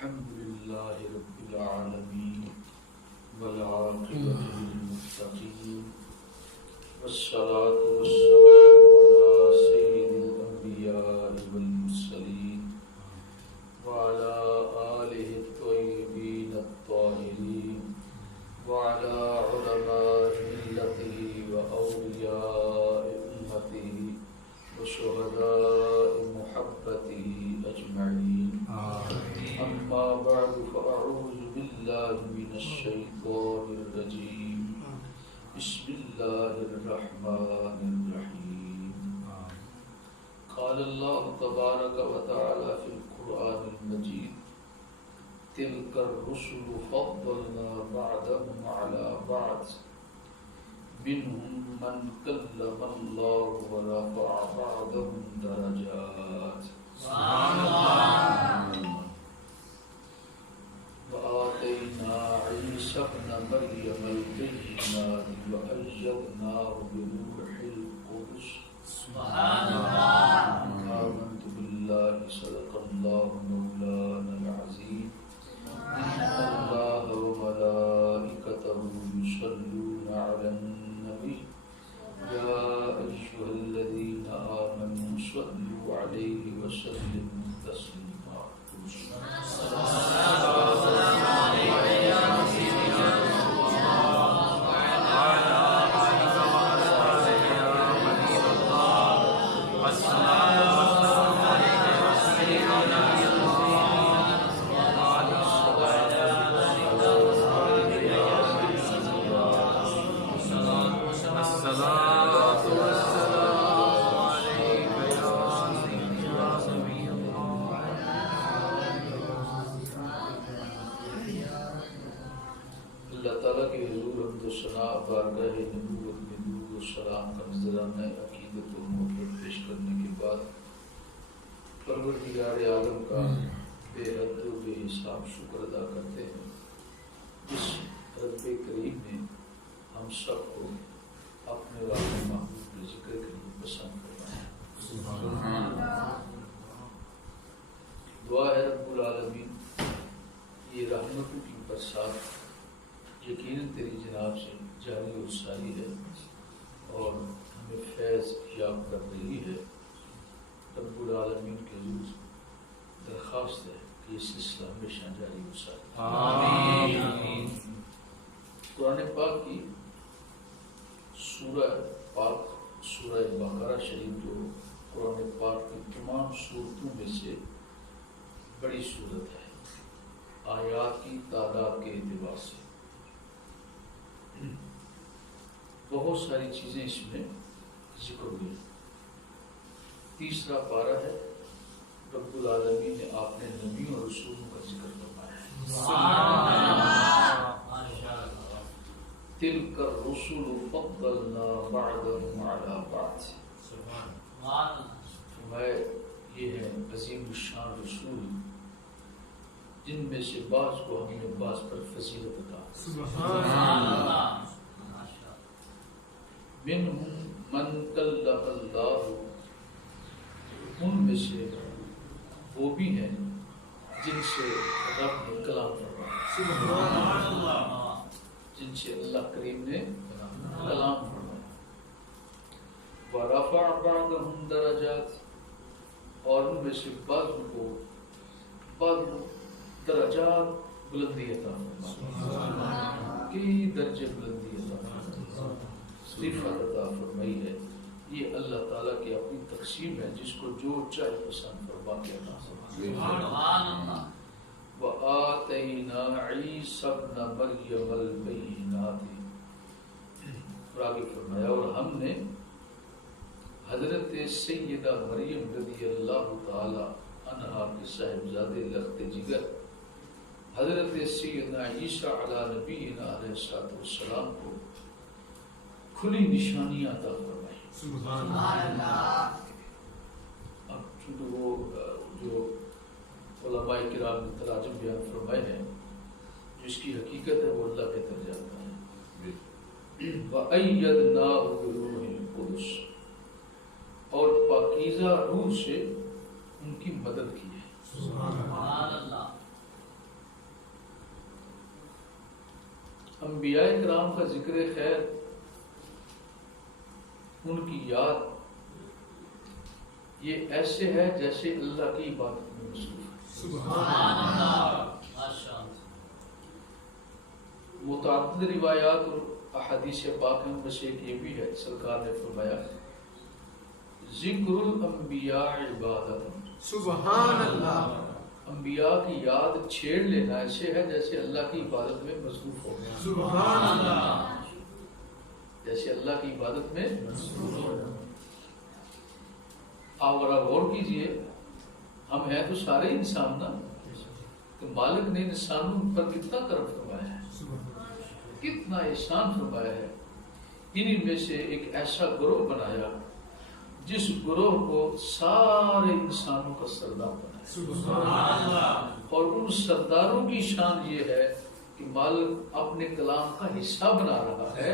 الحمد لله رب العالمين والعاقبة للمتقين والصلاة والسلام على سيد الأنبياء والمرسلين وعلى آله الطيبين الطاهرين وعلى علماء ملته وأولياء أمته وشهداء محبته أجمعين. أما بعد فأعوذ بالله من الشيطان الرجيم. بسم الله الرحمن الرحيم. قال الله تبارك وتعالى في القرآن المجيد: تلك الرسل فضلنا بعضهم على بعض منهم من كلم الله ورفع بعضهم درجات. سبحان الله. وآتينا عيسى ابن مريم البينات وأيدناه بروح القدس. سبحان الله. آمنت بالله صدق الله مولانا العظيم. إن الله وملائكته يصلون على النبي يا أيها الذين آمنوا صلوا عليه وسلموا تسليما. بارگاہ نبوت میں درود و سلام کا نذرانہ عقیدت و محبت پیش کرنے کے بعد پروردگار عالم کا بے حد و بے حساب شکر ادا کرتے ہیں اس رب کریم نے ہم سب کو اپنے واقع محبوب کے ذکر کے لیے پسند فرمایا. دعا ہے رب العالمین یہ رحمتوں کی برسات یقیناً تیری جناب سے جاری و ساری ہے اور ہمیں فیض یاب کر رہی ہے. رب العالمین کے حضور درخواست ہے کہ یہ سلسلہ ہمیشہ جاری و ساری. آمین. قرآن پاک کی سورہ بقرہ شریف جو قرآن پاک کی تمام صورتوں میں سے بڑی صورت ہے آیات کی تعداد کے اعتبار سے. بہت ساری چیزیں اس میں ذکر ہوئی. تیسرا پارہ ہے رب العالمین نے آپ نے نبیوں اور رسولوں کا ذکر فرمایا ہے. تلک الرسل فضلنا بعضهم على بعض. فرمایا یہ ہے عظیم الشان رسول جن میں سے بعض کو ہم نے بعض پر فضیلت عطا. سبحان اللہ. منہم من کلم اللہ، ان میں سے وہ بھی ہیں جن سے رب نے کلام فرمایا. سبحان اللہ. جن سے اللہ کریم نے کلام فرمایا. ورفع بعضهم درجات، اور ان میں سے بعض کو درجات بلندی عطا فرمائی. کئی درجے بلندی عطا فرمائی، صفت عطا فرمائی ہے. یہ اللہ تعالیٰ کی اپنی تقسیم ہے جس کو جو چاہے پسند فرما کے عطا فرمائی. وآتینا عیسی ابن مریم البینات. اور آگے فرمایا اور ہم نے حضرت سیدہ مریم رضی اللہ تعالی عنہا کے صاحبزادے لخت جگر حضرت سیدنا عیسیٰ علیہ نبینا علیہ السلام کو کھلی نشانیاں عطا فرمائی. سبحان اللہ. اب چونکہ وہ جو علماء کرام نے تراجم بیان فرمائے ہیں جس کی حقیقت ہے وہ اللہ بہتر جانتا ہے. وَأَيَّدْنَاهُ بِرُوحِ الْقُدُسِ، اور پاکیزہ روح سے ان کی مدد کی ہے. سبحان اللہ. انبیاء کرام کا ذکر خیر، ان کی یاد، یہ ایسے ہے جیسے اللہ کی عبادت میں مصروف ہے. سبحان اللہ. متعدد روایات اور احادیث پاک میں سے ایک یہ بھی ہے، سرکار نے فرمایا ذکر الانبیاء عبادت. سبحان اللہ. انبیاء کی یاد چھیڑ لینا ایسے ہے جیسے اللہ کی عبادت میں مصروف ہو گیا. سبحان اللہ. جیسے اللہ کی عبادت میں مصروف ہو گیا. آپ ذرا غور کیجئے، ہم ہیں تو سارے انسان نا، تو مالک نے انسانوں پر کتنا کرم فرمایا ہے، کتنا احسان فرمایا ہے. انہی میں سے ایک ایسا گروہ بنایا جس گروہ کو سارے انسانوں کا سردار بنایا. سبحان اللہ. اور ان سرداروں کی شان یہ ہے کہ مالک اپنے کلام کا حصہ بنا رہا ہے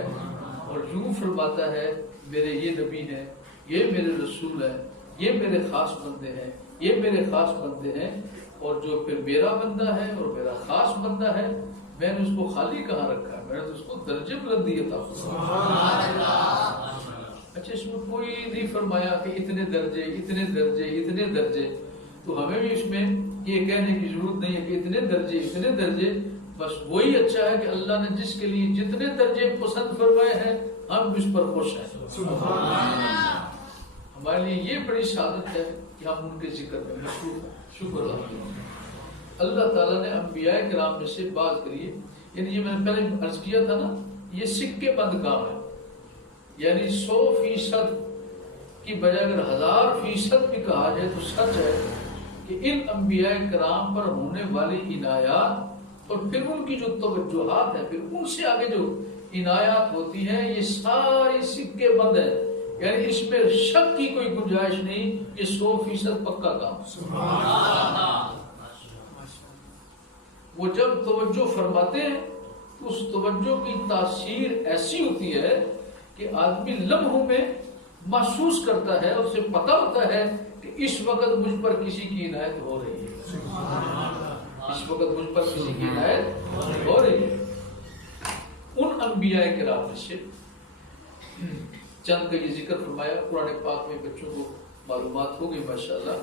اور یوں فرماتا ہے میرے یہ نبی ہیں، یہ میرے رسول ہیں، یہ میرے خاص بندے ہیں، یہ میرے خاص بندے ہیں. اور جو پھر میرا بندہ ہے اور میرا خاص بندہ ہے، میں نے اس کو خالی کہاں رکھا ہے، میں نے اس کو درجے بلندی عطا فرمایا. اچھا، اس میں کوئی نہیں فرمایا کہ اتنے درجے اتنے درجے اتنے درجے، تو ہمیں بھی اس میں یہ کہنے کی ضرورت نہیں ہے کہ اتنے درجے اتنے درجے. بس وہی اچھا ہے کہ اللہ نے جس کے لیے جتنے درجے پسند فرمائے ہیں ہم اس پر خوش ہیں. ہمارے لیے یہ بڑی سعادت ہے کہ ہم ان کے ذکر میں مشغول ہیں. شکر اللہ تعالیٰ نے انبیاء کرام میں سے بات کری ہے. یعنی یہ میں نے پہلے عرض کیا تھا نا، یہ سکے بند کام ہے. یعنی 100% کی بجائے اگر 1000% بھی کہا جائے تو سچ ہے کہ ان انبیاء کرام پر ہونے والی عنایات اور پھر ان کی جو توجہات ہیں، پھر ان سے آگے جو عنایات ہوتی ہیں، یہ ساری سکے بند ہیں. یعنی اس میں شک کی کوئی گنجائش نہیں، یہ 100% پکا کام. وہ جب توجہ فرماتے ہیں تو اس توجہ کی تاثیر ایسی ہوتی ہے کہ آدمی لمحوں میں محسوس کرتا ہے، اور اسے پتہ ہوتا ہے کہ اس وقت مجھ پر کسی کی عنایت ہو رہی ہے، اس وقت مجھ پر کسی کی عنایت ہو رہی ہے. ان انبیاء کرام میں سے چند کا یہ ذکر فرمایا. قرآن پاک میں بچوں کو معلومات ہوگی ماشاءاللہ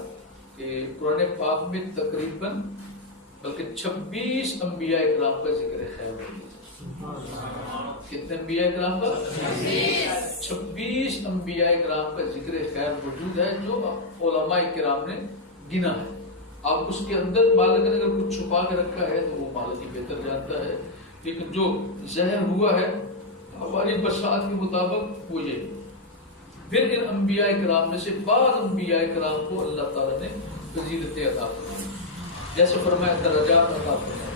کہ قرآن پاک میں تقریباً بلکہ 26 انبیاء کرام کا ذکر خیر ہے. کتنے انبیاء کرام کا؟ 26 انبیاء کرام کا ذکر خیر موجود ہے جو علماء کرام نے گنا ہے. اب اس کے اندر مالک نے اگر کچھ چھپا کے رکھا ہے تو وہ مالک ہی بہتر جانتا ہے، لیکن جو ظاہر ہوا ہے ہماری بصارت کے مطابق وہ یہ. پھر ان انبیاء کرام میں سے بعض انبیاء کرام کو اللہ تعالیٰ نے فضیلتیں عطا فرمائی، جیسے فرمایا درجات عطا فرمائے.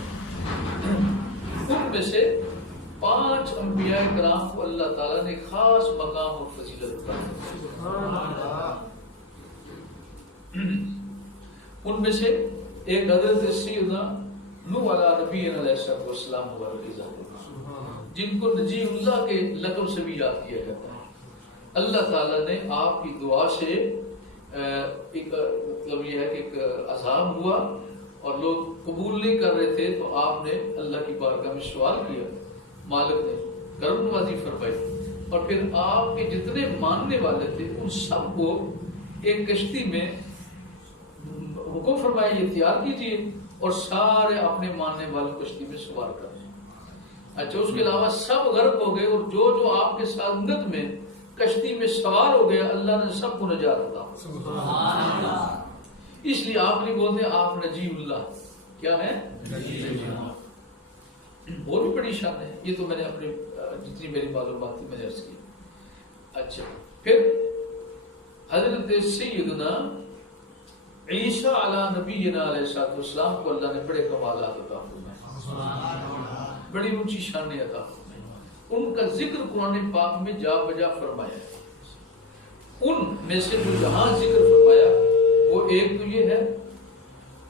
ان میں سے 5 انبیاء کرام کو اللہ تعالیٰ نے خاص مقام اور فضیلت عطا فرمائی. ان میں سے ایک حضرت سیدنا نوح علیہ نبینا علیہ السلام مبارک ذات، جن کو نجی اللہ کے لقب سے بھی یاد کیا جاتا ہے. اللہ تعالیٰ نے آپ کی دعا سے ایک مطلب یہ ہے کہ ایک عذاب ہوا اور لوگ قبول نہیں کر رہے تھے، تو آپ نے اللہ کی بارگاہ میں سوال کیا، مالک نے کرم نوازی فرمائی، اور پھر آپ کے جتنے ماننے والے تھے ان سب کو ایک کشتی میں حکم فرمایا یہ تیار کیجیے اور سارے اپنے ماننے والے کشتی میں سوار کر دیں. اچھا، اس کے علاوہ سب غرق ہو گئے، اور جو آپ کے ساتھ میں کشتی میں سوار ہو گیا اللہ نے سب کو نجات عطا. اس لیے آپ نہیں بولتے آپ نجی اللہ. کیا ہے؟ وہ بھی بڑی شان ہے. یہ تو میں نے اپنی جتنی میری معلومات تھی میں نے عرض کی. اچھا، پھر حضرت سیدنا عیسیٰ علیہ نبینا علیہ السلام کو اللہ نے بڑے کمالات عطا فرمائے، بڑی اونچی شانیں عطا فرمائے. ان کا ذکر قرآن پاک میں جا بجا فرمایا ہے. ان میں سے جو جہاں ذکر فرمایا وہ ایک تو یہ ہے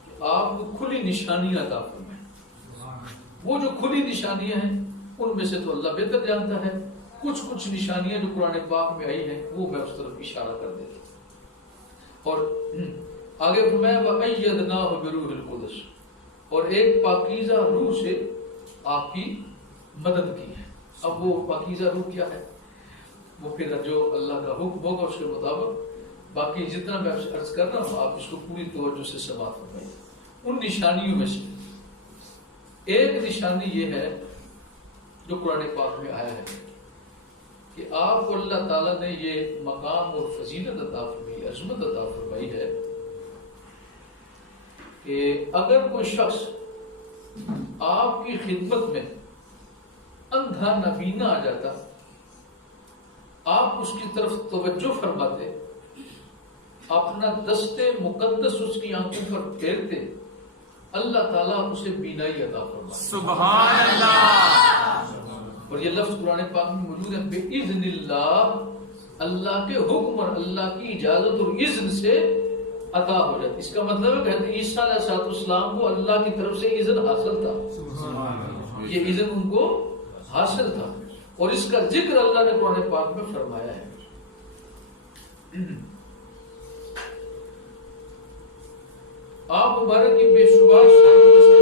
کہ آپ کو کھلی نشانیاں عطا فرمائے. وہ جو کھلی نشانیاں ہیں ان میں سے تو اللہ بہتر جانتا ہے. کچھ نشانیاں جو قرآن پاک میں آئی ہیں وہ میں اس طرف اشارہ کر دیتا ہوں. اور آگے فرمایا وَأَيَّدْنَاهُ بِرُوحِ الْقُدُسِ، اور ایک پاکیزہ روح سے آپ کی مدد کی ہے. اب وہ پاکیزہ روح کیا ہے؟ وہ پھر جو اللہ کا حکم ہوگا اس کے مطابق باقی جتنا میں عرض کر رہا ہوں آپ اس کو پوری توجہ سے سماعت فرمائیں. ان نشانیوں میں سے ایک نشانی یہ ہے جو قرآن پاک میں آیا ہے کہ آپ کو اللہ تعالیٰ نے یہ مقام اور فضیلت عطا فرمائی، عظمت عطا فرمائی ہے کہ اگر کوئی شخص آپ کی خدمت میں اندھا نبینا آ جاتا، آپ اس کی طرف توجہ فرماتے، اپنا دست مقدس اس کی آنکھوں پر پھیرتے، اللہ تعالیٰ اسے بینائی عطا فرماتا. سبحان اللہ. اور یہ لفظ قرآن پاک میں موجود ہے بِإِذْنِ اللَّهِ، اللہ کے حکم اور اللہ کی اجازت اور اذن سے عطا ہو جاتی. اس کا مطلب ہے کہ حضرت عیسیٰ علیہ السلام کو اللہ کی طرف سے اذن حاصل تھا، یہ اذن ان کو حاصل تھا، اور اس کا ذکر اللہ نے قرآن پاک میں فرمایا ہے. آپ مبارک کی بے شمار شانوں میں سے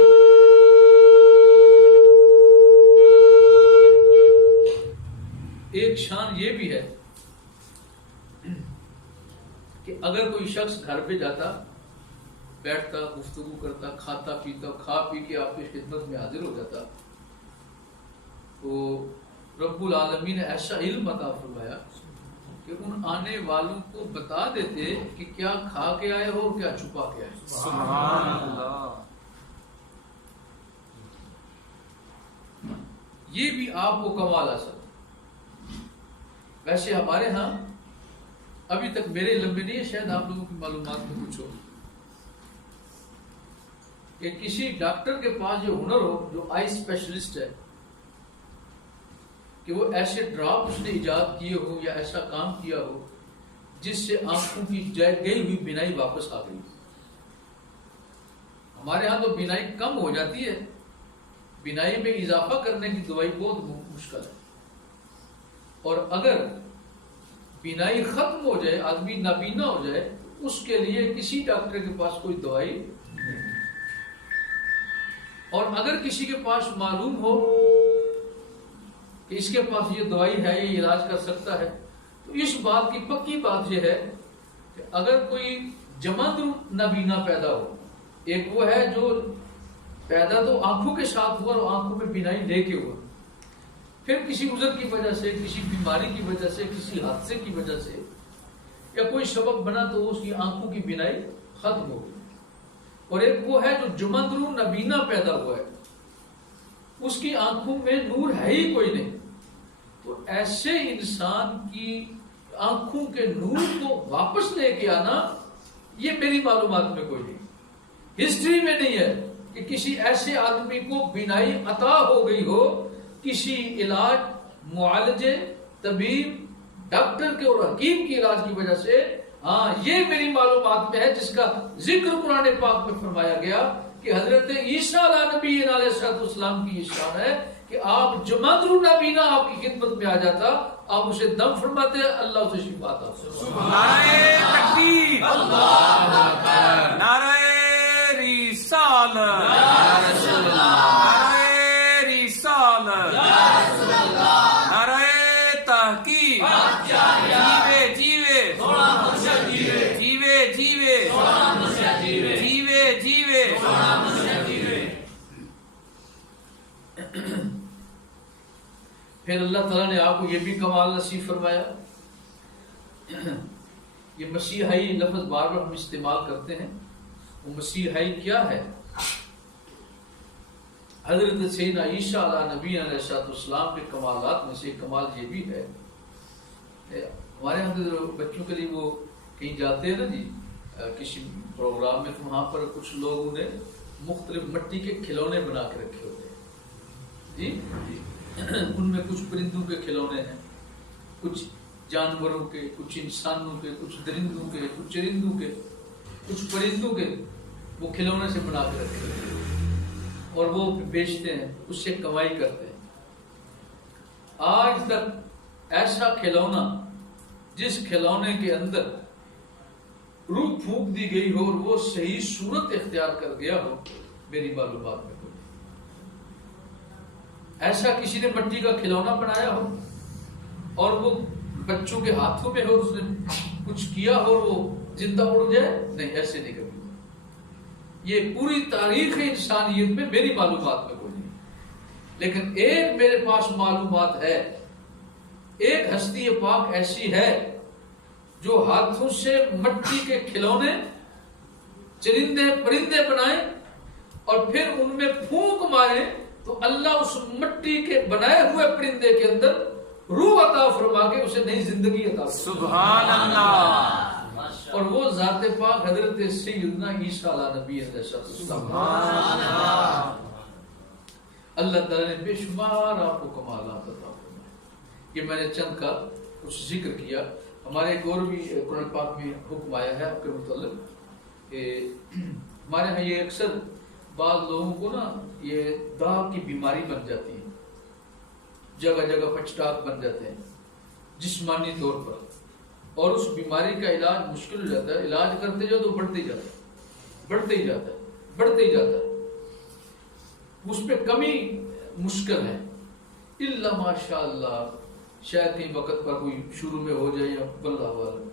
ایک شان یہ بھی ہے کہ اگر کوئی شخص گھر پہ جاتا، بیٹھتا، گفتگو کرتا، کھاتا پیتا، کھا پی کے آپ کی خدمت میں حاضر ہو جاتا، تو رب العالمین نے ایسا علم عطا فرمایا کہ ان آنے والوں کو بتا دیتے کہ کیا کھا کے آئے ہو اور کیا چھپا کے آئے. سبحان اللہ. یہ بھی آپ کو کمال حاصل. ویسے ہمارے ہاں ابھی تک میرے علم میں نہیں ہے، شاید آپ لوگوں کی معلومات میں کچھ ہو، کہ کسی ڈاکٹر کے پاس یہ ہنر ہو جو آئی اسپیشلسٹ ہے کہ وہ ایسے ڈراپ اس نے ایجاد کیے ہو یا ایسا کام کیا ہو جس سے آنکھوں کی گئی ہوئی بینائی واپس آ گئی. ہمارے ہاں تو بینائی کم ہو جاتی ہے، بینائی میں اضافہ کرنے کی دوائی بہت مشکل ہے، اور اگر بینائی ختم ہو جائے، آدمی نابینا ہو جائے، اس کے لیے کسی ڈاکٹر کے پاس کوئی دوائی نہیں. اور اگر کسی کے پاس معلوم ہو کہ اس کے پاس یہ دوائی ہے، یہ علاج کر سکتا ہے، تو اس بات کی پکی بات یہ ہے کہ اگر کوئی جمع نابینا پیدا ہو، ایک وہ ہے جو پیدا تو آنکھوں کے ساتھ ہوا اور آنکھوں میں بینائی لے کے ہوا، پھر کسی عذر کی وجہ سے، کسی بیماری کی وجہ سے، کسی حادثے کی وجہ سے یا کوئی سبب بنا تو اس کی آنکھوں کی بینائی ختم ہو گئی. اور ایک وہ ہے جو جمندرو نبینا پیدا ہوا ہے، اس کی آنکھوں میں نور ہے ہی کوئی نہیں. تو ایسے انسان کی آنکھوں کے نور کو واپس لے کے آنا، یہ میری معلومات میں کوئی نہیں، ہسٹری میں نہیں ہے کہ کسی ایسے آدمی کو بینائی عطا ہو گئی ہو کسی علاج، معالجے، طبیب، ڈاکٹر کے اور حکیم کی علاج کی وجہ سے. ہاں یہ میری معلومات میں ہے جس کا ذکر قرآن پاک میں فرمایا گیا کہ حضرت عیسیٰ علیہ نبی علیہ السلام کی شان ہے کہ آپ جمادر نابینا آپ کی خدمت میں آ جاتا، آپ اسے دم فرماتے، اللہ اسے شفا عطا فرماتا. نعرہ تکبیر، نعرہ رسالت، نعرہ رسالت، نعرہ تحقیق، جیوے جیوے جیوے جیوے جیوے جیوے. پھر اللہ تعالیٰ نے آپ کو یہ بھی کمال نصیب فرمایا. یہ مسیحائی لفظ بار بار ہم استعمال کرتے ہیں، وہ مسیحائی کیا ہے؟ حضرت سیدنا عیسیٰ علیہ نبی علیہ السلام کے کمالات میں سے کمال یہ بھی ہے. ہمارے یہاں بچوں کے لیے وہ کہیں جاتے ہیں نا جی کسی پروگرام میں، تو وہاں پر کچھ لوگوں نے مختلف مٹی کے کھلونے بنا کے رکھے ہوتے ہیں جی. ان میں کچھ پرندوں کے کھلونے ہیں، کچھ جانوروں کے، کچھ انسانوں کے، کچھ درندوں کے، کچھ چرندوں کے، کچھ پرندوں کے، وہ کھلونے سے بنا کے رکھے ہوتے ہیں اور وہ بیچتے ہیں، اس سے کمائی کرتے ہیں. آج تک ایسا کھلونا جس کھلونے کے اندر روح پھونک دی گئی ہو اور وہ صحیح صورت اختیار کر گیا ہو، میری معلومات میں کوئی. ایسا کسی نے مٹی کا کھلونا بنایا ہو اور وہ بچوں کے ہاتھوں میں ہو، اس نے کچھ کیا ہو اور وہ زندہ اڑ جائے؟ نہیں، ایسے نہیں کبھی۔ یہ پوری تاریخ انسانیت میں میری معلومات میں کوئی نہیں، لیکن ایک میرے پاس معلومات ہے، ایک ہستی پاک ایسی ہے جو ہاتھوں سے مٹی کے کھلونے، چرندے پرندے بنائیں اور پھر ان میں پھونک مارے تو اللہ اس مٹی کے بنائے ہوئے پرندے کے اندر روح عطا فرما کے اسے نئی زندگی عطا فرما۔ سبحان اللہ۔ اور وہ ذات پاک حضرت سیدنا عیسیٰ علیہ نبی علیہ السلام، اللہ تعالیٰ نے بے شمار آپ کو کمالات عطا فرمائے۔ یہ میں نے چند کا کچھ ذکر کیا۔ ہمارے ایک اور بھی قرآن پاک میں حکم آیا ہے آپ کے متعلق کہ ہمارے ہاں یہ اکثر بعض لوگوں کو نا یہ داغ کی بیماری بن جاتی ہے، جگہ جگہ پچٹاک بن جاتے ہیں جسمانی طور پر، اور اس بیماری کا علاج مشکل ہو جاتا ہے۔ علاج کرتے جاؤ تو بڑھتے ہی جاتا ہے، بڑھتے ہی جاتا ہے، بڑھتے ہی جاتا ہے، اس پہ کمی مشکل ہے، الا ماشاء اللہ شاید کہیں وقت پر کوئی شروع میں ہو جائے یا اللہ والا،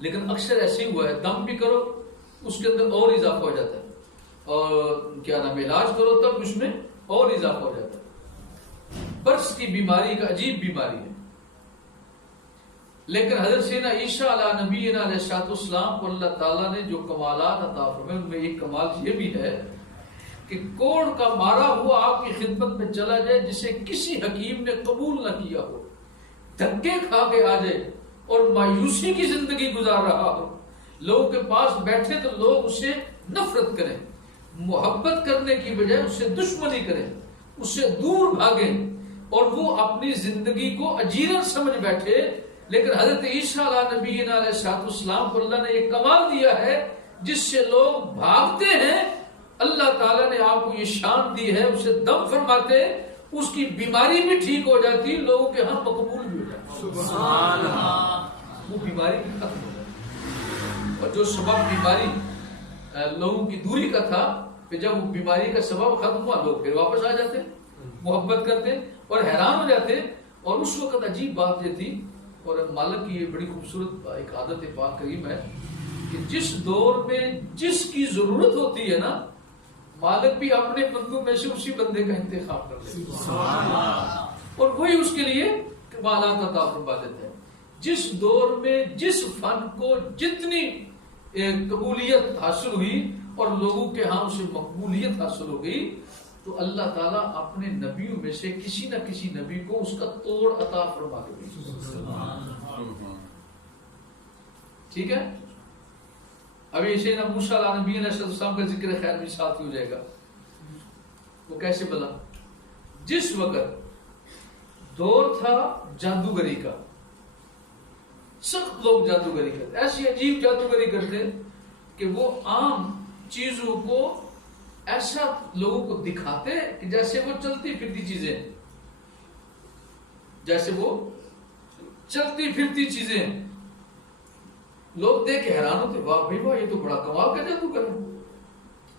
لیکن اکثر ایسے ہی ہوا ہے، دم بھی کرو اس کے اندر اور اضافہ ہو جاتا ہے، اور کیا نام علاج کرو تب اس میں اور اضافہ ہو جاتا ہے۔ برس کی بیماری کا عجیب بیماری ہے، لیکن حضرت سیدنا عیسیٰ علیہ نبی علیہ السلام کو اللہ تعالیٰ نے جو کمالات عطا فرمائے ان میں ایک کمال یہ بھی ہے کہ کوڑ کا مارا ہوا آپ کی خدمت میں چلا جائے جسے کسی حکیم نے قبول نہ کیا ہو، دھکے کھا کے آ جائے اور مایوسی کی زندگی گزار رہا ہو، لوگوں کے پاس بیٹھے تو لوگ اسے نفرت کریں، محبت کرنے کی بجائے اسے دشمنی کریں، اس سے دور بھاگیں اور وہ اپنی زندگی کو اجیرن سمجھ بیٹھے، لیکن حضرت عیسیٰ علیہ نبی علیہ السلام کو اللہ نے ایک کمال دیا ہے جس سے لوگ بھاگتے ہیں، اللہ تعالیٰ نے آپ کو یہ شان دی ہے، اسے دم فرماتے اس کی بیماری بھی ٹھیک ہو جاتی، لوگوں کے ہاں مقبول بھی ہو جاتی، سبحان اللہ، وہ بیماری بھی ختم ہو جاتی۔ اور جو سبب بیماری لوگوں کی دوری کا تھا، کہ جب وہ بیماری کا سبب ختم ہوا لوگ پھر واپس آ جاتے، محبت کرتے اور حیران ہو جاتے۔ اور اس وقت عجیب بات یہ تھی، اور مالک کی یہ بڑی خوبصورت ایک عادت پاک کریم ہے کہ جس دور میں جس کی ضرورت ہوتی ہے نا، مالک بھی اپنے بندوں میں سے اسی بندے کا انتخاب کر لیتے ہیں اور وہی اس کے لیے کمالات عطا فرما دیتے ہیں۔ جس دور میں جس فن کو جتنی قبولیت حاصل ہوئی اور لوگوں کے ہاں اسے مقبولیت حاصل ہو گئی، تو اللہ تعالیٰ اپنے نبیوں میں سے کسی نہ کسی نبی کو اس کا توڑ عطا فرما کے بھیجا۔ ٹھیک ہے، ابھی اسے نا موسیٰ علیہ نبی علیہ السلام کا ذکر خیر بھی ساتھ ہی ہو جائے گا۔ وہ کیسے بلا؟ جس وقت دور تھا جادوگری کا، سخت لوگ جادوگری کرتے، ایسی عجیب جادوگری کرتے کہ وہ عام چیزوں کو ایسا لوگوں کو دکھاتے کہ جیسے وہ چلتی پھرتی چیزیں، جیسے وہ چلتی پھرتی چیزیں، لوگ دیکھ کے حیران ہوتے، واہ بھائی واہ، یہ تو بڑا کمال کا جادوگر ہے۔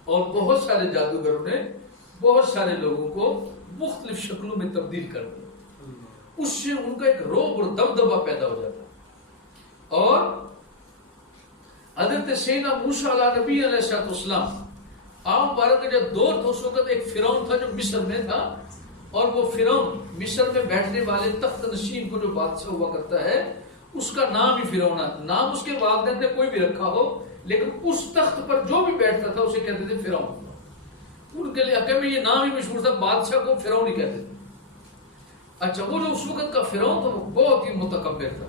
اور بہت سارے جادوگروں نے بہت سارے لوگوں کو مختلف شکلوں میں تبدیل کر دیا، اس سے ان کا ایک رعب اور دبدبہ پیدا ہو جاتا۔ اور حضرت سیدنا موسیٰ علیہ نبی علیہ السلام آپ مبارک کا جب دور تھا، اس وقت ایک فرعون تھا جو مصر میں تھا، اور وہ فرعون مصر میں بیٹھنے والے تخت نشین کو جو بادشاہ ہوا کرتا ہے اس کا نام ہی فرعون ہے، نام اس کے والدین نے کوئی بھی رکھا ہو، لیکن اس تخت پر جو بھی بیٹھتا تھا اسے کہتے تھے فرعون۔ ان کے علاقے میں یہ نام ہی مشہور تھا، بادشاہ کو فرعون ہی کہتے تھے۔ اچھا، وہ جو اس وقت کا فرعون تھا وہ بہت ہی متکبر تھا،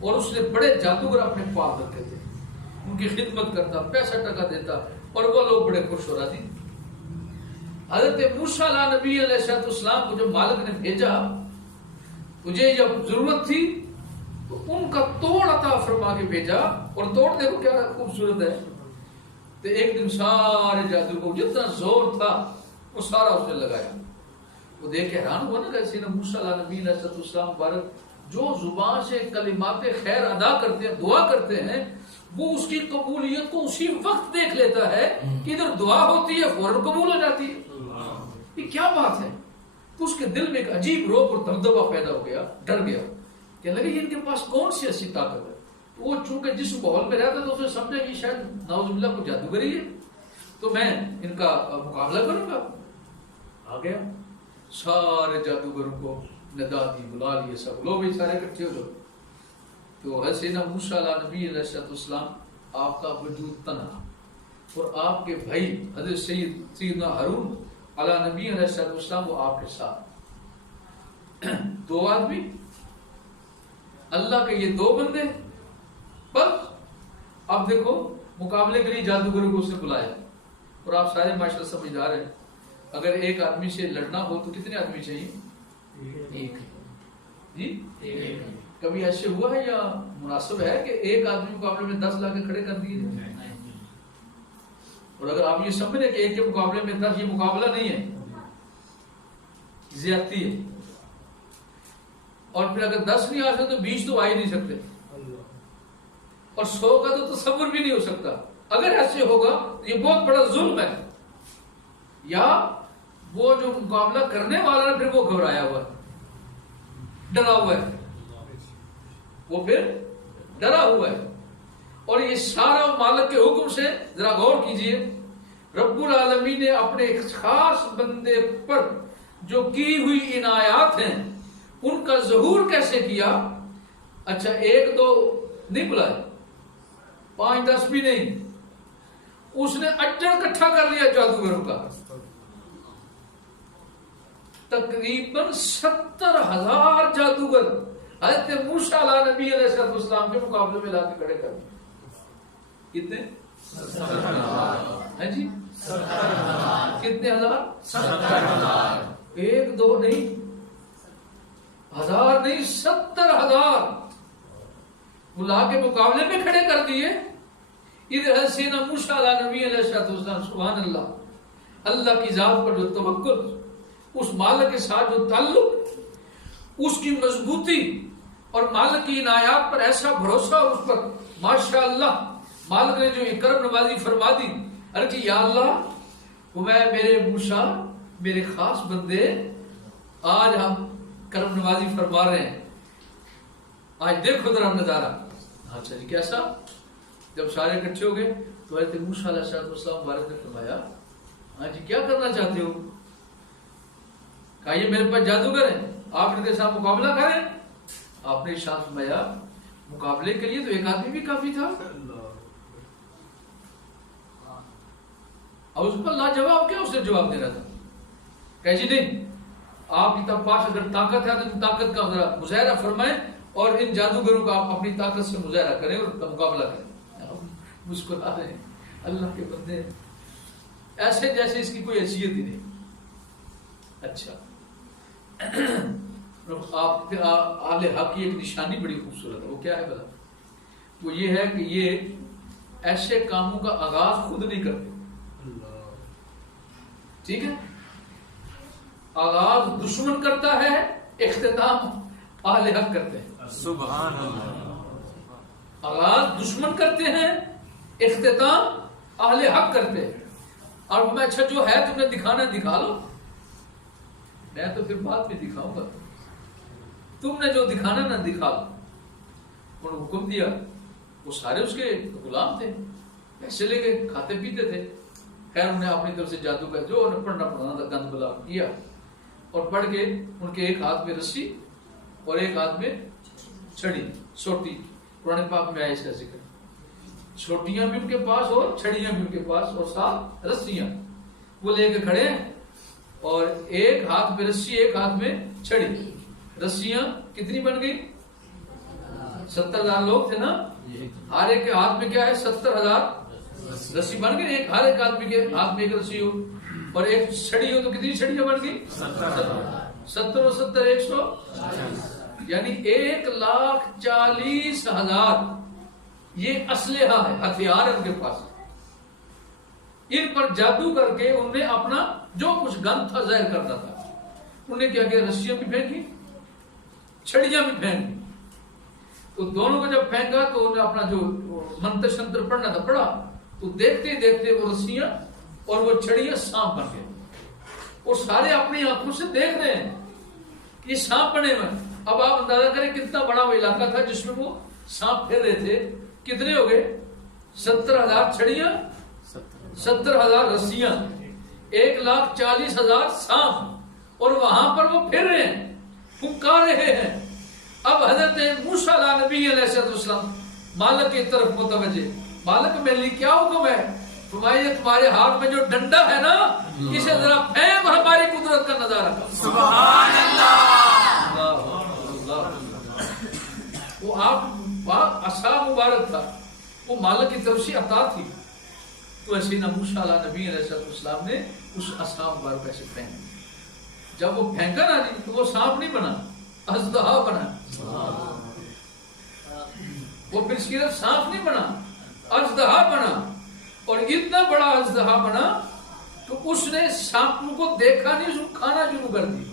اور اس نے بڑے جادوگر اپنے پاس رکھے تھے، ان کی خدمت کرتا، پیسہ ٹکا دیتا، اور وہ لوگ بڑے خوش ہو رہا تھی۔ حضرت موسیٰ علیہ نبی علیہ السلام کو جب مالک نے بھیجا، تجھے جب ضرورت تھی تو ان کا توڑ عطا فرما کے بھیجا، اور توڑ دیکھو کیا خوبصورت ہے، تو ایک دن سارے جادو کو جتنا زور تھا وہ سارا اس نے لگایا۔ وہ دیکھ کے حیران ہوا نا، کیسے نا موسیٰ علیہ نبی علیہ السلام مبارک جو زبان سے کلمات خیر ادا کرتے ہیں، دعا کرتے ہیں، وہ اس کی قبولیت کو اسی وقت دیکھ لیتا ہے کہ ادھر دعا ہوتی ہے فوراً قبول ہو جاتی ہے۔ یہ کیا بات ہے؟ تو اس کے دل میں ایک عجیب روب اور دبدبہ پیدا ہو گیا، ڈر گیا، کہنے لگے ان کے پاس کون سی ایسی طاقت ہے؟ تو وہ چونکہ جس ماحول میں رہتا تو اس نے سمجھا کہ شاید نعوذ باللہ کو جادوگری ہے، تو میں ان کا مقابلہ کروں گا۔ آ گیا، سارے جادوگروں کو ندا دی، بلا لیے، سب لوگ بھی سارے اکٹھے ہو جاؤ۔ تو حسینہ موسیٰ علیہ نبی علیہ السلام، آپ کا وجود تنہا، اور آپ کے بھائی حضرت سیدنا ہارون علیہ نبی علیہ السلام وہ آپ کے ساتھ، دو آدمی اللہ کے، یہ دو بندے بس۔ اب دیکھو مقابلے کے لیے جادوگروں کو اس نے بلایا، اور آپ سارے معاشرہ سمجھدار ہیں، اگر ایک آدمی سے لڑنا ہو تو کتنے آدمی چاہیے؟ ایک جی ایک۔ کبھی ایسے ہوا ہے یا مناسب ہے کہ ایک آدمی مقابلے میں 10 لا کے کھڑے کر دیے؟ اور اگر آپ یہ سمجھ رہے کہ ایک کے مقابلے میں 10، یہ مقابلہ نہیں ہے، زیادتی ہے۔ اور پھر اگر 10 نہیں آ سکتے تو 20 تو آ ہی نہیں سکتے، اور 100 کا تو تصور بھی نہیں ہو سکتا۔ اگر ایسے ہوگا تو یہ بہت بڑا ظلم ہے، یا وہ جو مقابلہ کرنے والا ہے پھر وہ گھبرایا ہوا ہے، ڈرا ہوا ہے، وہ پھر ڈرا ہوا ہے۔ اور یہ سارا مالک کے حکم سے، ذرا غور کیجئے، رب العالمین نے اپنے ایک خاص بندے پر جو کی ہوئی عنایات ہیں ان کا ظہور کیسے کیا؟ اچھا 1 2 نہیں بلائے، 5 10 بھی نہیں، اس نے اجڑ اکٹھا کر لیا جادوگروں کا، تقریباً 70,000 جادوگر حضرت موسیٰ علیہ نبی علیہ السلام کے مقابلے میں لا کے کھڑے کر دیے۔ کتنے؟ 70,000 ہے جی، 70,000 کتنے ہزار؟ 70,000، 1 2 نہیں، 1000 نہیں، 70,000 بلا کے مقابلے میں کھڑے کر دیے۔ ادھر حسینہ موسیٰ علیہ نبی علیہ السلام، سبحان اللہ، اللہ کی ذات پر جو توکل، اس مالک کے ساتھ جو تعلق، اس کی مضبوطی، اور مالک کی عنایات پر ایسا بھروسہ، اور اس پر ماشاء اللہ مالک نے جو یہ کرم نوازی فرما دی۔ ارے کہ یا اللہ، میرے موسیٰ، میرے خاص بندے، آج ہم کرم نوازی فرما رہے ہیں، آج دیکھو ذرا نظارہ۔ اچھا جی کیسا؟ جب سارے اکٹھے ہو گئے تو حضرت موسیٰ علیہ السلام مبارک نے فرمایا، ہاں جی کیا کرنا چاہتے ہو؟ کہا یہ میرے پاس جادوگر ہیں، آپ ان کے ساتھ مقابلہ کریں۔ آپ نے ارشاد فرمایا مقابلے کے لیے تو ایک آدمی بھی کافی تھا، اور اس پر لاجواب کیا اس نے جواب دے رہا تھا؟ کہ جی نہیں، آپ کی پاس اگر طاقت ہے تو طاقت کا ذرا مظاہرہ فرمائیں، اور ان جادوگروں کا آپ اپنی طاقت سے مظاہرہ کریں اور مقابلہ کریں۔ مسکرا رہے ہیں اللہ کے بندے، ایسے جیسے اس کی کوئی حیثیت ہی نہیں۔ اچھا آپ اہل حق کی ایک نشانی بڑی خوبصورت ہے، وہ کیا ہے بلا؟ وہ یہ ہے کہ یہ ایسے کاموں کا آغاز خود نہیں کرتے، ٹھیک ہے؟ آغاز دشمن کرتا ہے، اختتام اہل حق کرتے ہیں۔ سبحان اللہ۔ آغاز دشمن کرتے ہیں، اختتام اہل حق کرتے ہیں۔ اور میں اچھا جو ہے تم نے دکھانا دکھا لو، میں تو پھر بعد میں دکھاؤں گا، تم نے جو دکھانا نہ دکھا لو۔ انہوں نے حکم دیا، وہ سارے اس کے غلام تھے، پیسے لے کے کھاتے پیتے تھے۔ خیر انہیں اپنی طرف سے جادو کا جو پڑھنا تھا گند بلا کیا، اور پڑھ کے ان کے ایک ہاتھ میں رسی اور ایک ہاتھ میں چھڑی، سوٹی۔ قرآن پاک میں آیا اس کا ذکر، چھوٹیاں بھی ان کے پاس اور چھڑیاں بھی ان کے پاس، اور ساتھ رسیاں وہ لے کے کھڑے ہیں، اور ایک ہاتھ میں رسی ایک ہاتھ میں چھڑی۔ رسیاں کتنی بن گئی؟ 70,000 لوگ تھے نا، ہر ایک کے ہاتھ میں کیا ہے؟ 70,000 رسی بن گئی۔ ایک ہر ایک آدمی کے ہاتھ میں ایک رسی ہو اور ایک چھڑی ہو تو کتنی چھڑیاں بن گئی؟ 70 اور 70 140، یعنی 1,40,000 یہ اسلحہ ہے، ہتھیار ہے ان کے پاس۔ ان پر جادو کر کے انہوں نے اپنا جو کچھ گند تھا ظاہر کرنا تھا۔ انہوں نے کیا کیا؟ رسیاں بھی پھینکی، چھڑیاں بھی پھینکی۔ تو دونوں کو جب پھینکا تو انہوں نے اپنا جو منتر شنتر پڑھنا تھا پڑھا، تو دیکھتے دیکھتے وہ رسیاں اور وہ چھڑیاں سانپ بن گئے، اور سارے اپنی آنکھوں سے دیکھ رہے ہیں کہ یہ سانپ بنے ہوئے. اب آپ اندازہ کریں کتنا بڑا وہ علاقہ تھا جس میں وہ سانپ پھر رہے تھے. کتنے ہو گئے؟ 70,000 چھڑیاں، 70,000 رسیاں، 1,40,000 سانپ، اور وہاں پر وہ پھر رہے ہیں، پھنکار رہے ہیں. اب حضرت موسیٰ علیہ نبی علیہ السلام مالک کی طرف متوجہ. مالک میرے لیے کیا حکم ہے؟ فرمایا تمہارے ہاتھ میں جو ڈنڈا ہے نا اسے ذرا پھینک اور ہماری قدرت کا نظارہ کر. سبحان اللہ. وہ آپ عصا مبارک تھا، وہ مالک کی طرف سے عطا تھی. تو ایسے نہ موسیٰ علیہ نبی علیہ السلام نے اس عصا مبارک سے پھینک. جب وہ پھینکا نا جی تو وہ سانپ نہیں بنا، اژدہا بنا. وہ پھر صرف سانپ نہیں بنا، اژدہا بنا. اور اتنا بڑا اژدہا بنا تو اس نے سانپ کو دیکھا نہیں، اس کو کھانا شروع کر دیا،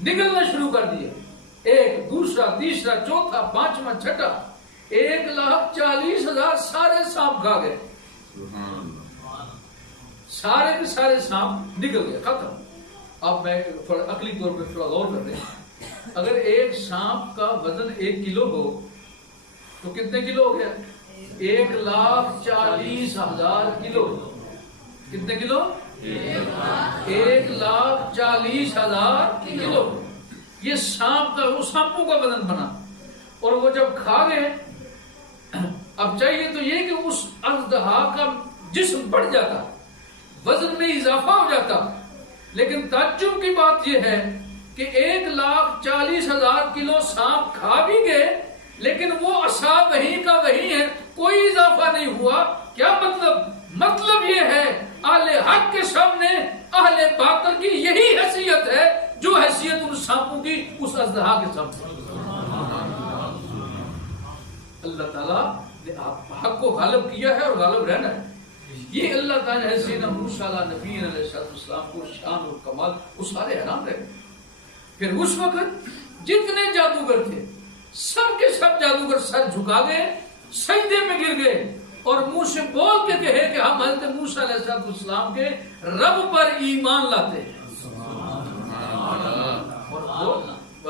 نگلنا شروع کر دیا. ایک، دوسرا، تیسرا، چوتھا، پانچواں، چھٹا، 1,40,000 سارے سانپ کھا گئے. سارے کے سارے سانپ نکل گئے، ختم. اب میں تھوڑا عقلی طور پہ تھوڑا غور کر رہے ہیں. اگر ایک سانپ کا وزن 1 کلو ہو تو کتنے کلو ہو گیا؟ 1,40,000 کلو. کتنے کلو؟ 1,40,000 کلو. یہ سانپ کا، وہ سانپوں کا وزن بنا. اور وہ جب کھا گئے، اب چاہیے تو یہ کہ اس اژدہا کا جسم بڑھ جاتا، وزن میں اضافہ ہو جاتا. لیکن تعجب کی بات یہ ہے کہ 1,40,000 کلو سانپ کھا بھی گئے لیکن وہ عصا وہی کا وہی ہے، کوئی اضافہ نہیں ہوا. کیا مطلب؟ مطلب یہ ہے اہل حق کے سامنے اہل باطل کی یہی حیثیت ہے جو حیثیت ان سانپوں کی اس اژدہا کے سامنے. اللہ تعالیٰ نے حق کو غالب کیا ہے اور غالب رہنا ہے. یہ اللہ تعالیٰ نے سیدنا موسیٰ علیہ نبی علیہ السلام کو شان اور کمال، وہ سارے حیران رہے. پھر اس وقت جتنے جادوگر تھے سب کے سب جادوگر سر جھکا گئے، سجدے میں گر گئے اور منہ سے بول کے کہے کہ ہم حضرت موسیٰ علیہ السلام کے رب پر ایمان لاتے ہیں. اور وہ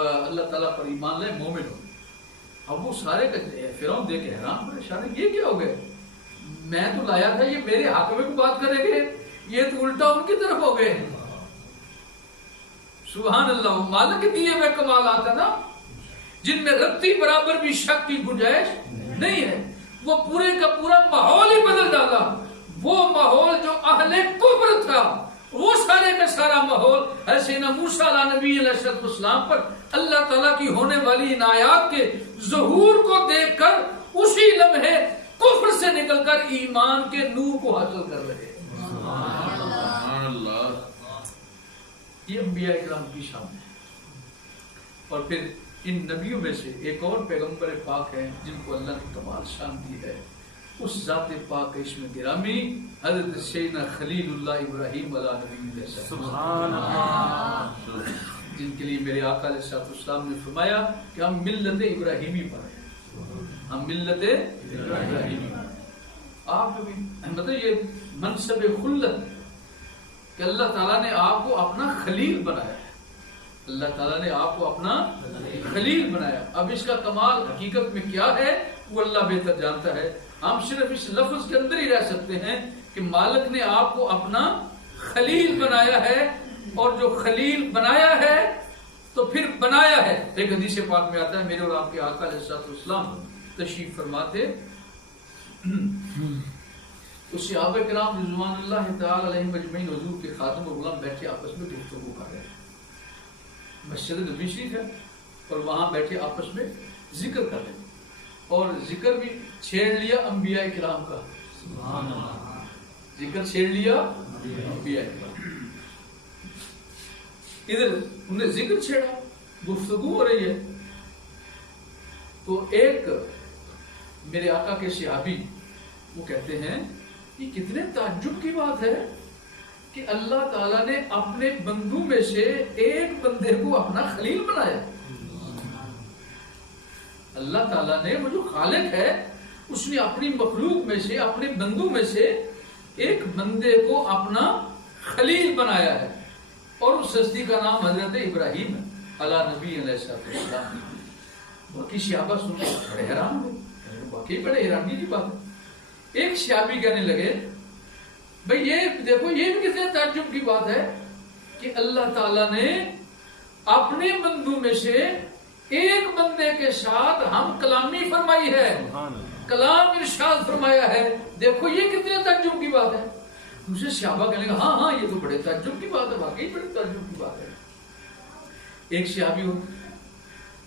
اللہ تعالیٰ پر ایمان لائے، مومن ہو. اب وہ سارے فرعون دیکھ کے حیران پریشان، یہ کیا ہو گئے؟ میں تو لایا تھا یہ میرے حق میں کو بات کریں گے، یہ تو الٹا ان کی طرف ہو گئے. سبحان اللہ. مالک دیے ہوئے کمال آتا نا جن میں رتی برابر بھی شک کی گنجائش نہیں ہے. وہ پورے کا پورا ماحول ہی بدل ڈالا. وہ ماحول جو اہل کفر تھا، وہ سارے کا سارا ماحول سیدنا موسیٰ علیہ نبی علیہ السلام پر اللہ تعالیٰ کی ہونے والی عنایات کے ظہور کو دیکھ کر اسی لمحے کفر سے نکل کر ایمان کے نور کو حاصل کر رہے. یہ انبیاء کرام کی شان ہے. اور پھر ان نبیوں میں سے ایک اور پیغمبر پاک ہیں جن کو اللہ نے کمال شان دی ہے. اس ذات پاک اس میں گرامی حضرت سیدنا خلیل اللہ ابراہیم علیہ نبی سبحان اللہ، جن کے لیے میرے آقا علیہ السلام نے فرمایا کہ ہم ملت ابراہیمی پر ہیں، ہم ملت ابراہیمی پر. آپ بھی مطلب یہ منصب خلت کہ اللہ تعالیٰ نے آپ کو اپنا خلیل بنایا ہے. اللہ تعالیٰ نے آپ کو اپنا خلیل بنایا. اب اس کا کمال حقیقت میں کیا ہے وہ اللہ بہتر جانتا ہے. ہم صرف اس لفظ کے اندر ہی رہ سکتے ہیں کہ مالک نے آپ کو اپنا خلیل بنایا ہے. اور جو خلیل بنایا ہے تو پھر بنایا ہے. ایک حدیث پاک میں آتا ہے، میرے اور آپ کے آقا علیہ السلام تشریف فرماتے تو صحابہ کرام رضوان اللہ تعالی علیہم اجمعین حضور کے خادم و غلام بیٹھے آپس میں گفتگو کر رہے ہیں. مسجد نبوی شریف ہے اور وہاں بیٹھے آپس میں ذکر کر رہے ہیں. اور ذکر بھی چھیڑ لیا انبیاء کرام کا. سبحان اللہ. ذکر چھیڑ لیا انبیاء کرام. ادھر انہوں نے ذکر چھیڑا، گفتگو ہو رہی ہے. تو ایک میرے آقا کے صحابی وہ کہتے ہیں یہ کتنے تعجب کی بات ہے کہ اللہ تعالیٰ نے اپنے بندوں میں سے ایک بندے کو اپنا خلیل بنایا. اللہ تعالیٰ نے وہ جو خالق ہے اس نے اپنی مخلوق میں سے، اپنے بندوں میں سے ایک بندے کو اپنا خلیل بنایا ہے، اور اس ہستی کا نام حضرت ابراہیم ہے علی نبی علیہ السلام۔ باقی صحابہ سن کے بڑے حیران ہوئے، باقی بڑے حیرانی کی بات ہے۔ ایک صحابی کہنے لگے بھئی یہ دیکھو، یہ بھی کتنے تعجب کی بات ہے کہ اللہ تعالیٰ نے اپنے بندوں میں سے ایک بندے کے ساتھ ہم کلامی فرمائی ہے، کلام ارشاد فرمایا ہے، دیکھو یہ کتنے تعجب کی بات ہے۔ دوسرے صحابہ کہنے لگے ہاں یہ تو بڑے تعجب کی بات ہے، واقعی بڑے تعجب کی بات ہے۔ ایک صحابی ہو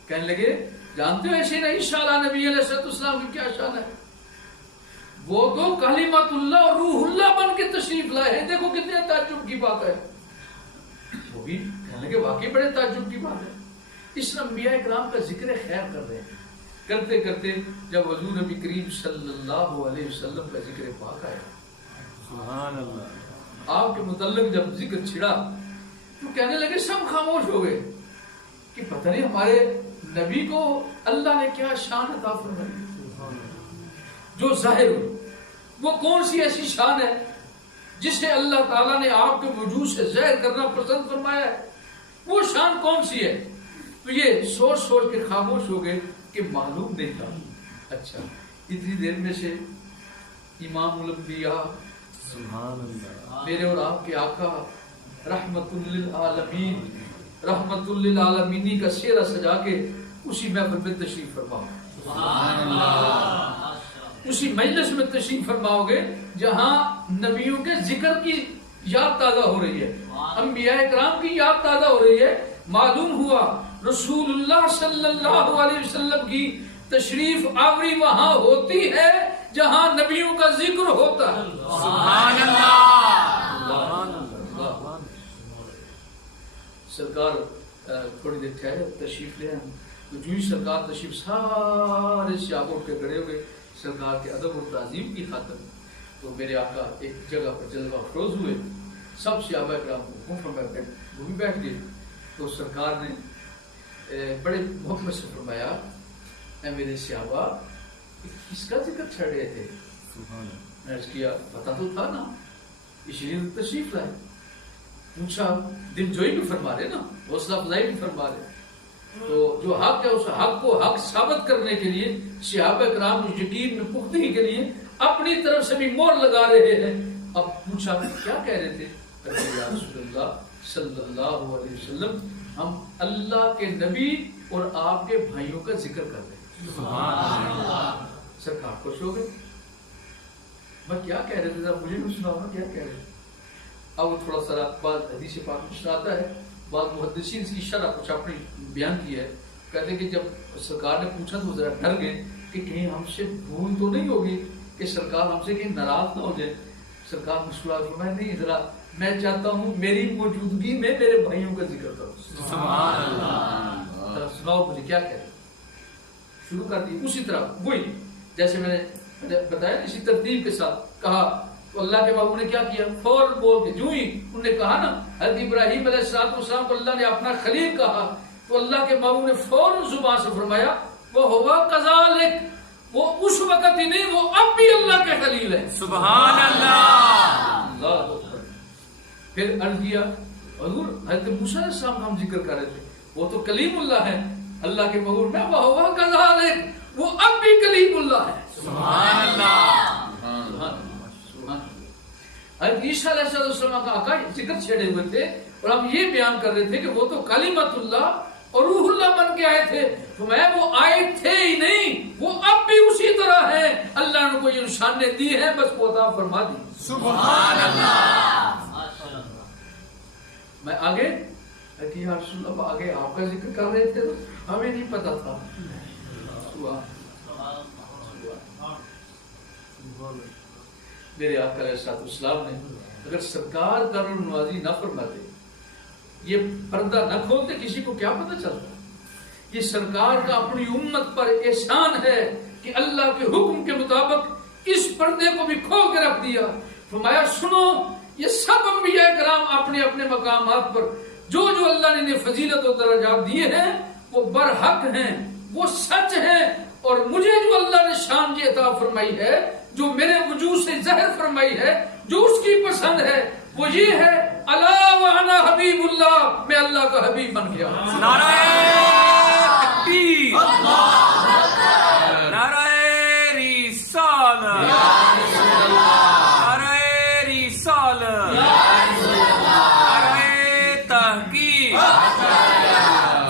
کہنے لگے جانتے ہو ایسے نہیں عیسیٰ نبی علیہ السلام کی کیا شان ہے، وہ تو کلمۃ اللہ اور روح اللہ بن کے تشریف لائے ہیں، دیکھو کتنے تعجب کی بات ہے۔ وہ بھی کہنے لگے واقعی بڑے تعجب کی بات ہے۔ اس انبیاء اکرام کا ذکر خیر کر رہے ہیں، کرتے کرتے جب حضور نبی کریم صلی اللہ علیہ وسلم کا ذکر پاک آیا، سبحان اللہ، آپ کے متعلق جب ذکر چھڑا تو کہنے لگے سب خاموش ہو گئے کہ پتہ نہیں ہمارے نبی کو اللہ نے کیا شان عطا فرمائی جو ظاہر ہوئی، وہ کون سی ایسی شان ہے جسے اللہ تعالیٰ نے آپ کے وجود سے ظاہر کرنا پسند فرمایا ہے، وہ شان کون سی ہے؟ تو یہ سوچ سوچ کے خاموش ہو گئے کہ معلوم نہیں تھا۔ اچھا، اتنی دیر میں سے امام الانبیاء سبحان اللہ، میرے اور آپ کے آقا رحمت للعالمین، رحمت للعالمینی کا سیرہ سجا کے اسی محفل میں تشریف فرماؤ، سبحان اللہ، اسی مجلس میں تشریف فرماؤ گے جہاں نبیوں کے ذکر کی یاد تازہ ہو رہی ہے، انبیاء اکرام کی یاد تازہ ہو رہی ہے۔ معلوم ہوا رسول اللہ صلی اللہ علیہ وسلم کی تشریف آوری وہاں ہوتی ہے جہاں نبیوں کا ذکر ہوتا ہے۔ سبحان اللہ، سرکار تھوڑی دیر ٹھہرے تشریف لے آئے، تو جو ہی سرکار تشریف سارے صحابہ اٹھ کے کھڑے ہوئے سرکار کے ادب اور تعظیم کی خاطر، تو میرے آقا ایک جگہ پر جذبہ افروز ہوئے، سب صحابہ اکرام کو حکم فرمایا وہ بھی بیٹھ گئے۔ تو سرکار نے بڑے محبت سے فرمایا اے میرے صحابہ کس کا ذکر چھڑ رہے تھے؟ میں نے کیا پتا تو تھا نا، اس لیے تشریف لائے۔ پوچھا دل جوئی بھی فرما رہے نا، حوصلہ افزائی بھی فرما رہے، تو جو حق ہے اس حق کو حق ثابت کرنے کے لیے صحابہ کرام اس یقین میں پختگی کے لیے اپنی طرف سے بھی مور لگا رہے ہیں۔ اب پوچھا کیا کہہ رہے تھے؟ یا رسول اللہ صلی اللہ علیہ وسلم ہم اللہ کے نبی اور آپ کے بھائیوں کا ذکر کر رہے ہیں۔ سبحان اللہ، سرکار خوش ہو گئے، میں کیا کہہ رہے تھے مجھے بھی سناؤ نا کیا کہہ رہے تھے۔ اب تھوڑا سا بعض حدیث پاک میں آتا ہے، بعض محدثین اس کی شرح کچھ اپنی بیان کی ہے، کہتے ہیں کہ جب سرکار نے پوچھا تو ذرا ڈر گئے کہ کہیں ہم سے بھول تو نہیں ہوگی کہ سرکار ہم سے کہیں ناراض نہ ہو جائے۔ سرکار مسکرا فرمایا نہیں، ذرا میں چاہتا ہوں میری موجودگی میں میرے بھائیوں کا ذکر کرو۔ سبحان اللہ، ذرا سناؤ مجھے کیا کہہ رہے۔ شروع کر دی اسی طرح وہی جیسے میں نے بتایا، اسی ترتیب کے ساتھ کہا۔ تو اللہ کے بابو نے کیا کیا، فوراً بول کے جو ہی انہوں نے کہا نا حضرت ابراہیم علیہ السلام کو اللہ نے اپنا خلیل کہا، تو اللہ کے بابو نے فوراً زبان سے فرمایا وہ ہوا کذالک، وہ اس وقت ہی نہیں، وہ اب بھی اللہ کے خلیل ہے۔ سبحان اللہ، اللہ اکبر۔ پھر عرض کیا حضور حضرت موسیٰ علیہ السلام کا ہم ذکر کر رہے تھے، وہ تو کلیم اللہ ہے۔ اللہ کے بابو میں وہ ہوا کذالک، وہ اب بھی کلیم اللہ ہے۔ سبحان اللہ، حضرت عیسیٰ علیہ السلام کا آقا ذکر چھیڑے ہوئے تھے اور ہم یہ بیان کر رہے تھے کہ وہ تو کلمت اللہ اور روح اللہ بن کے آئے تھے، تو میں وہ آئے تھے ہی نہیں، وہ اب بھی اسی طرح ہے۔ اللہ نے کوئی نشانیں دی ہیں، بس وہ عطا فرما دی۔ سبحان اللہ، میں آگے کہ یا رسول اللہ آگے آپ کا ذکر کر رہے تھے، ہمیں نہیں پتا تھا۔ میرے آقا علیہ السلام نے اگر سرکار کرم نوازی نہ فرماتے، یہ پردہ نہ کھولتے، کسی کو کیا پتہ چلتا؟ یہ سرکار کا اپنی امت پر احسان ہے کہ اللہ کے حکم کے مطابق اس پردے کو بھی کھول کے رکھ دیا۔ فرمایا سنو، یہ سب انبیاء کرام اپنے اپنے مقامات پر جو جو اللہ نے انہیں فضیلت و درجات دیے ہیں وہ برحق ہیں، وہ سچ ہیں، اور مجھے جو اللہ نے شان کی عطا فرمائی ہے، جو میرے وجود سے ظاہر فرمائی ہے، جو اس کی پسند ہے وہ یہ ہے الا وانا حبیب اللہ، میں اللہ کا حبیب بن گیا۔ نعرہ تکبیر، نعرہ رسالت، نعرہ رسالت، نعرہ تحقیق،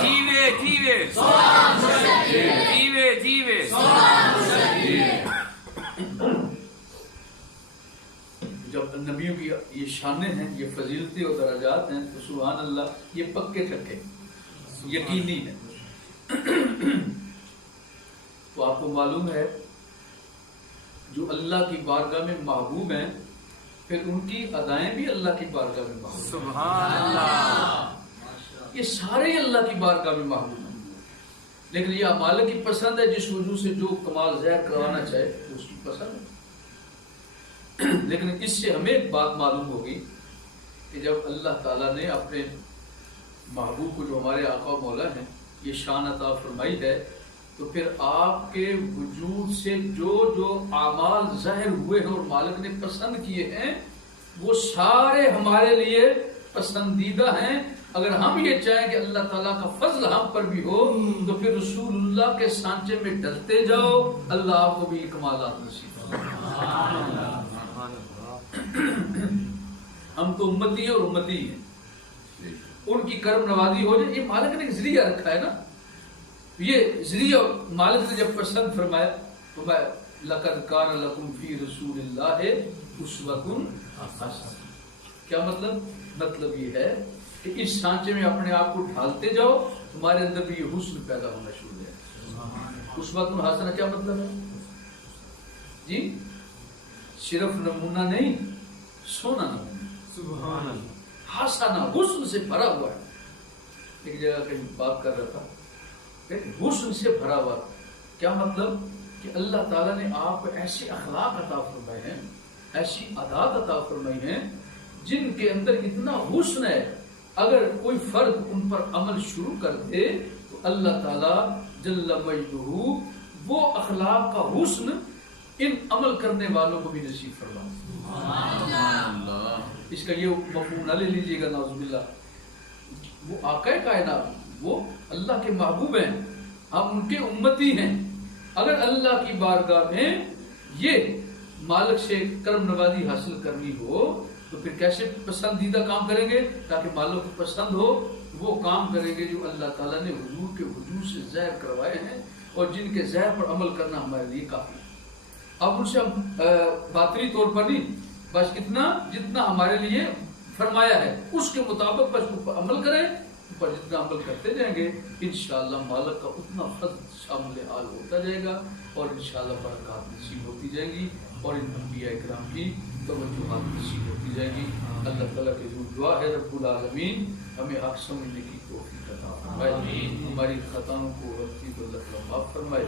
جیوے جیوے جیوے جیوے۔ جب نبیوں کی یہ شانیں ہیں، یہ فضیلتیں اور درجات ہیں تو سبحان اللہ یہ پکے ٹھکے یقینی ہے۔ تو آپ کو معلوم ہے جو اللہ کی بارگاہ میں محبوب ہیں پھر ان کی ادائیں بھی اللہ کی بارگاہ میں محبوب ہیں۔ سبحان اللہ، یہ سارے اللہ کی بارگاہ میں محبوب ہیں، لیکن یہ مالک کی پسند ہے جس وجہ سے جو کمال ظاہر کروانا چاہے وہ اس کی پسند ہے۔ لیکن اس سے ہمیں ایک بات معلوم ہوگی کہ جب اللہ تعالیٰ نے اپنے محبوب کو جو ہمارے آقا و مولا ہیں یہ شان عطا فرمائی ہے تو پھر آپ کے وجود سے جو جو اعمال ظاہر ہوئے ہیں اور مالک نے پسند کیے ہیں وہ سارے ہمارے لیے پسندیدہ ہیں۔ اگر ہم یہ چاہیں کہ اللہ تعالیٰ کا فضل ہم پر بھی ہو تو پھر رسول اللہ کے سانچے میں ڈلتے جاؤ، اللہ آپ کو بھی یہ کمالات نصیب فرمائے۔ ہم تو امتی ہیں اور امتی ہیں، ان کی کرم نوازی ہو جائے، یہ مالک نے ایک ذریعہ رکھا ہے نا، یہ ذریعہ مالک نے جب پسند فرمایا تو میں لقد کان لکم فی رسول اللہ اسوۃ حسنہ۔ کیا مطلب یہ ہے کہ اس سانچے میں اپنے آپ کو ڈھالتے جاؤ، تمہارے اندر بھی یہ حسن پیدا ہونا شروع ہے۔ اسوۃ حسنہ کیا مطلب ہے جی؟ صرف نمونہ نہیں، سونا نمونہ، سبحان اللہ، حسنہ حسن سے بھرا ہوا ہے۔ ایک جگہ کہیں بات کر رہا تھا کہ حسن سے بھرا ہوا، کیا مطلب کہ اللہ تعالیٰ نے آپ کو ایسے اخلاق عطا فرمائے ہیں، ایسی عادات عطا فرمائی ہیں جن کے اندر اتنا حسن ہے، اگر کوئی فرد ان پر عمل شروع کر دے تو اللہ تعالیٰ جل مجدہ وہ اخلاق کا حسن ان عمل کرنے والوں کو بھی نصیب فرمائے۔ اس کا یہ مفہوم نہ لے لیجیے گا نعوذ باللہ، وہ آقا کائنات، وہ اللہ کے محبوب ہیں، ہم ان کے امتی ہیں، اگر اللہ کی بارگاہ میں یہ مالک سے کرم نوازی حاصل کرنی ہو تو پھر کیسے پسندیدہ کام کریں گے؟ تاکہ مالک کو پسند ہو وہ کام کریں گے جو اللہ تعالیٰ نے حضور کے وجود سے ظاہر کروائے ہیں اور جن کے ظاہر پر عمل کرنا ہمارے لیے کافی ہے۔ اب ان سے ہم باطنی طور پر نہیں، بس جتنا ہمارے لیے فرمایا ہے اس کے مطابق بس عمل کریں، پر جتنا عمل کرتے جائیں گے انشاءاللہ مالک کا اتنا فضل شامل حال ہوتا جائے گا اور انشاءاللہ برکات نصیب ہوتی جائیں گی اور ان انبیاء کرام کی توجہات نصیب ہوتی جائیں گی۔ اللہ تعالیٰ کی جو دعا ہے رب العالمین ہمیں حق سمجھنے کی توفیق عطا فرمائے، ہماری خطاؤں کو غلطی کو اللہ تعالیٰ معاف فرمائے۔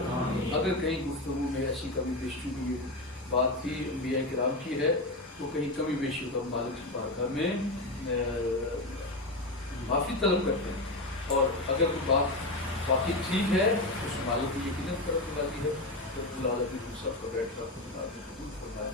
اگر کہیں گفتگو میں ایسی کمی بیشی کی بات تھی انبیاء کرام کی ہے تو کہیں کمی بیشی کا مالک کی بارگاہ میں معافی طلب کرتے ہیں، اور اگر کوئی بات واقعی ٹھیک ہے تو اس مالک کو یقیناً طرف والی ہے۔ رب العالمین سب کا بیٹھ کر قبول فرمائے۔